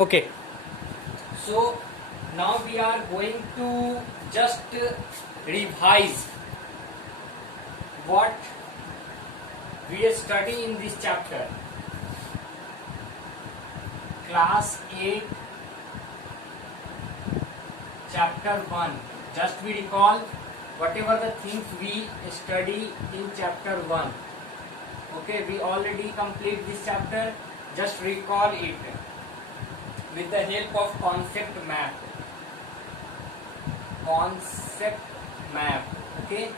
Okay, so now we are going to just revise what we study in this chapter. Class 8, chapter 1. Just we recall whatever the things we study in chapter 1. Okay, we already complete this chapter. Just recall it with the help of concept map. Concept map. Okay.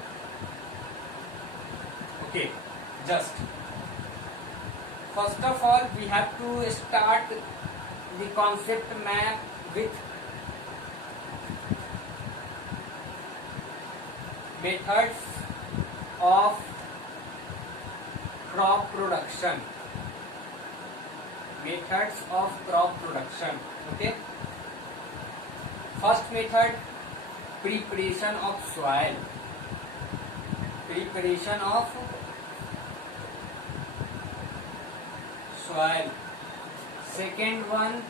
Okay. Just first of all, we have to start the concept map with methods of crop production. Methods of crop production. Okay. First method, preparation of soil. Preparation of soil. Second one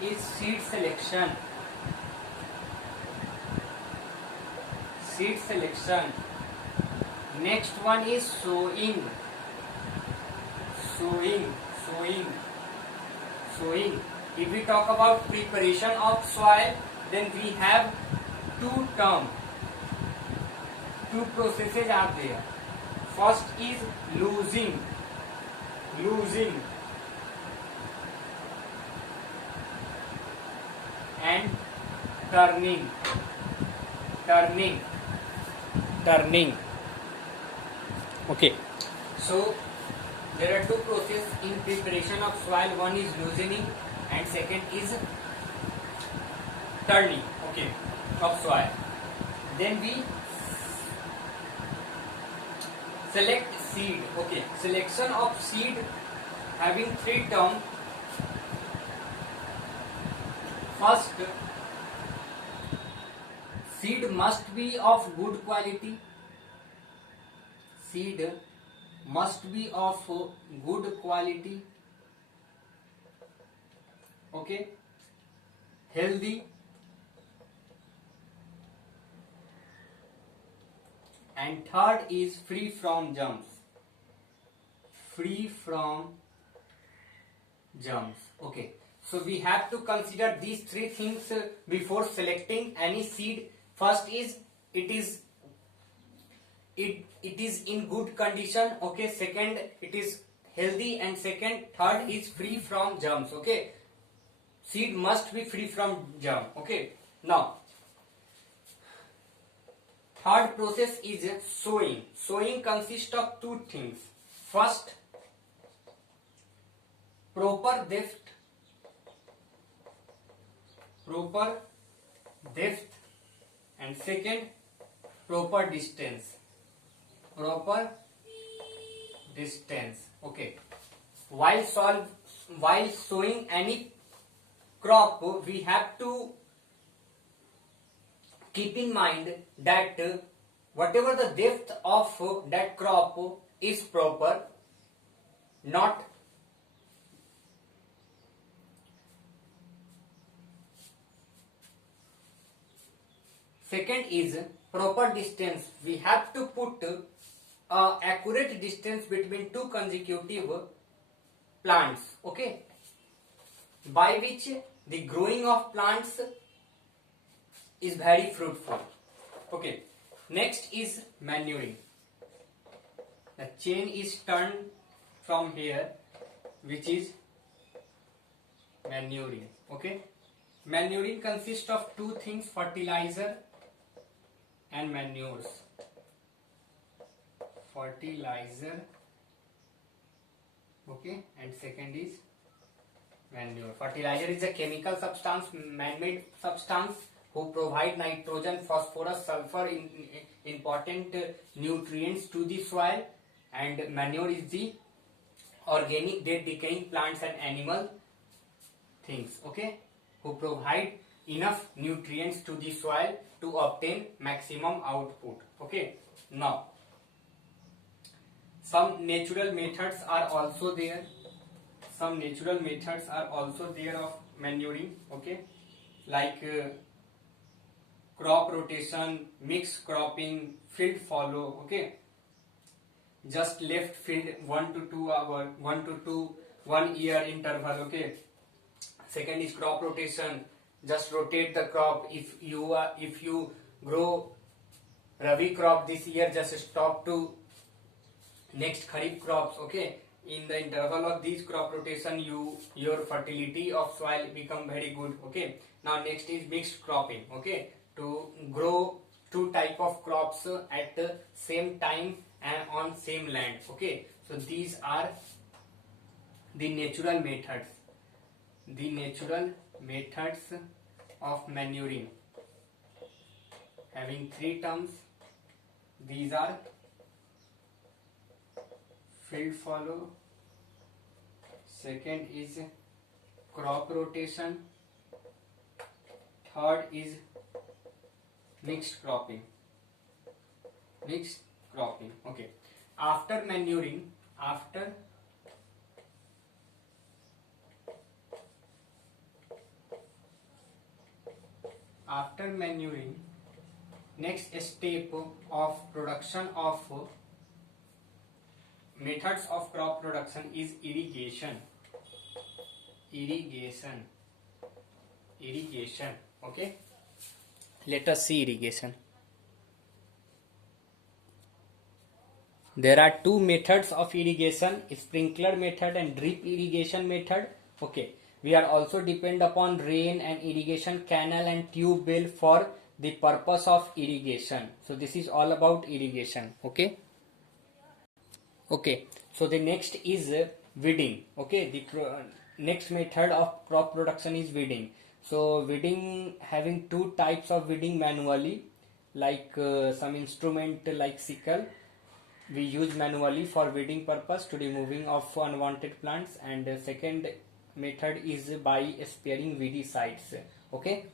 is seed selection. Seed selection. Next one is sowing. Sowing. If we talk about preparation of soil, then we have two terms, two processes are there. First is losing, and turning. Okay, so there are two processes in preparation of soil. One is loosening and second is turning, okay, of soil. Then we select seed. Okay, selection of seed having three terms. First, seed must be of good quality. Seed must be of good quality. Okay, healthy and third is free from germs. Okay, so we have to consider these three things before selecting any seed. First is it is in good condition. Okay, second it is healthy, and third is free from germs. Okay, seed must be free from germ. Okay, now third process is sowing. Sowing consists of two things. First, proper depth, and second, proper distance. Okay, while sowing any crop, we have to keep in mind that whatever the depth of that crop is proper, not second is proper distance. We have to put accurate distance between two consecutive plants, okay, by which the growing of plants is very fruitful. Okay, next is manuring. The chain is turned from here, which is manuring. Okay, manuring consists of two things: fertilizer and manures. Okay, and second is manure. Fertilizer is a chemical substance, man-made substance, who provide nitrogen, phosphorus, sulfur, important nutrients to the soil, and manure is the organic, dead, decaying plants and animal things, okay, who provide enough nutrients to the soil to obtain maximum output. Okay, now some natural methods are also there. some natural methods are also there of manuring, okay, like crop rotation, mixed cropping, field follow, okay, just left field 1 to 2 hour, 1 to 1 year interval, okay. Second is crop rotation, just rotate the crop. If you grow rabi crop this year, just stop to next kharif crops, okay. In the interval of these crop rotation, your fertility of soil become very good, okay. Now next is mixed cropping, okay, to grow two type of crops at the same time and on same land, okay. So these are the natural methods of manuring, having three terms. These are field follow, second is crop rotation, third is mixed cropping, okay. After manuring, next step of production of methods of crop production is irrigation, okay. Let us see irrigation. There are two methods of irrigation, sprinkler method and drip irrigation method, okay. We are also depend upon rain and irrigation canal and tube well for the purpose of irrigation. So this is all about irrigation, okay. Okay, so the next is weeding, okay. The next method of crop production is weeding. So weeding, having two types of weeding manually, like some instrument like sickle we use manually for weeding purpose to removing of unwanted plants, and second method is by sparing weedicides, okay.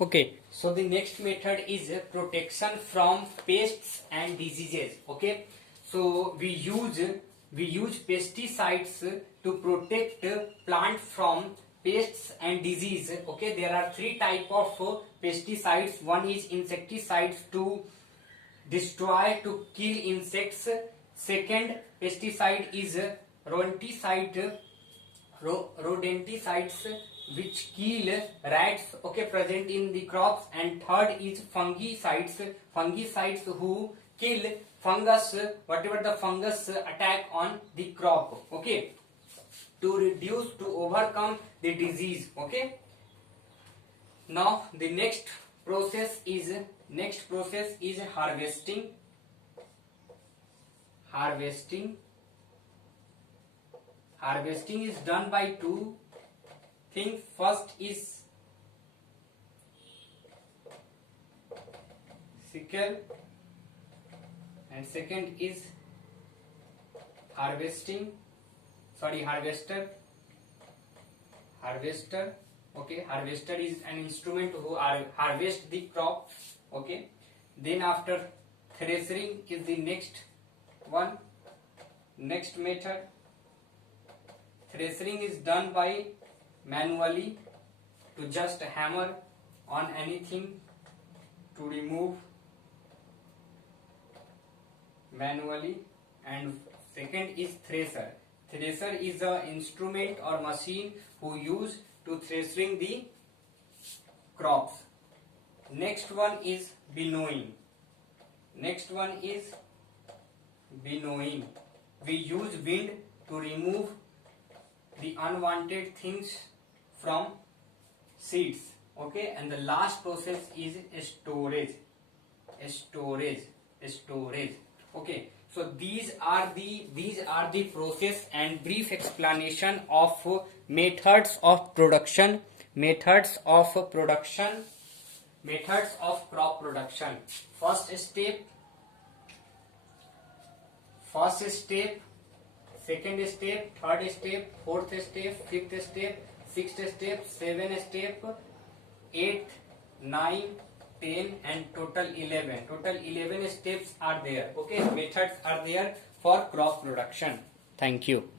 Okay, so the next method is protection from pests and diseases, okay. So we use pesticides to protect plant from pests and disease, okay. There are three type of pesticides. One is insecticides to destroy, to kill insects. Second pesticide is rodenticides which kill rats, okay, present in the crops. And third is fungicides who kill fungus, whatever the fungus attack on the crop, okay, to overcome the disease, okay. Now the next process is harvesting. Harvesting is done by two things. First is sickle and second is harvester, okay. Harvester is an instrument who harvest the crop, okay. Then after threshing is the next method. Threshing is done by manually, to just hammer on anything to remove manually. And second is thresher. Thresher is a instrument or machine who use to threshing the crops. Next one is winnowing. We use wind to remove the unwanted things from seeds, okay. And the last process is storage, okay. So these are the process and brief explanation of methods of crop production. First step, second step, third step, fourth step, fifth step, sixth step, seventh step, 8th, 9, 10 and total 11. Total 11 steps are there, okay. Methods are there for crop production. Thank you.